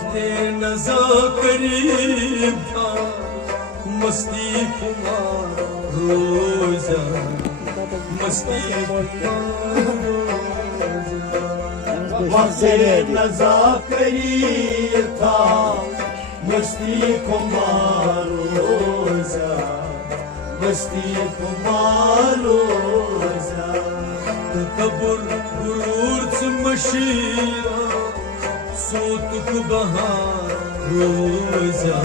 वक्त नज़ा करीब था, मस्ती खुमार रोजा, मस्ती खुमार रोजा। वक्त नज़ा करीब था, मस्ती खुमार रोजा, मस्ती खुमार रोजा। तकब्बुर गुरूर च मशीरा, सोतुक बहार रोजा,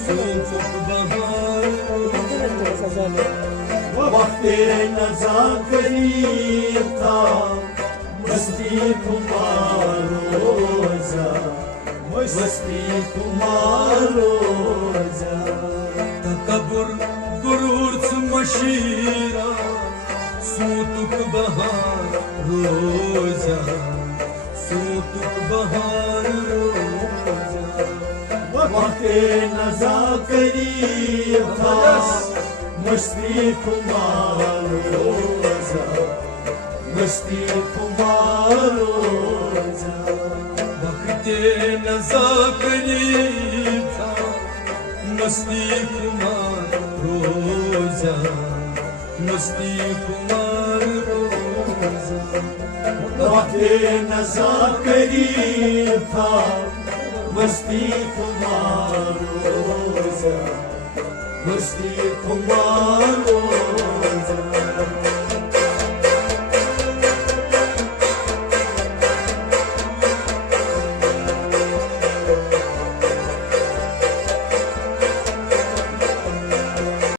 सोतुक बहार रोजा। वक्त नज़ा करीब था, मस्ती खुमार रोजा, मस्ती खुमार रोजा। तकब्बुर गुरूर च मशीरा, सोतुक बहार रोजा, सोतुक बहार रोजा। वक्त नज़ा करीब था, मस्ती खुमार रोजा, मस्ती खुमार रोजा। वक्त नज़ा करीब था, मस्ती खुमार रोजा, मस्ती खुमार रोजा। वक्त नज़ा करीब था, मस्ती खुमार रोजा, मस्ती खुमार रोजा।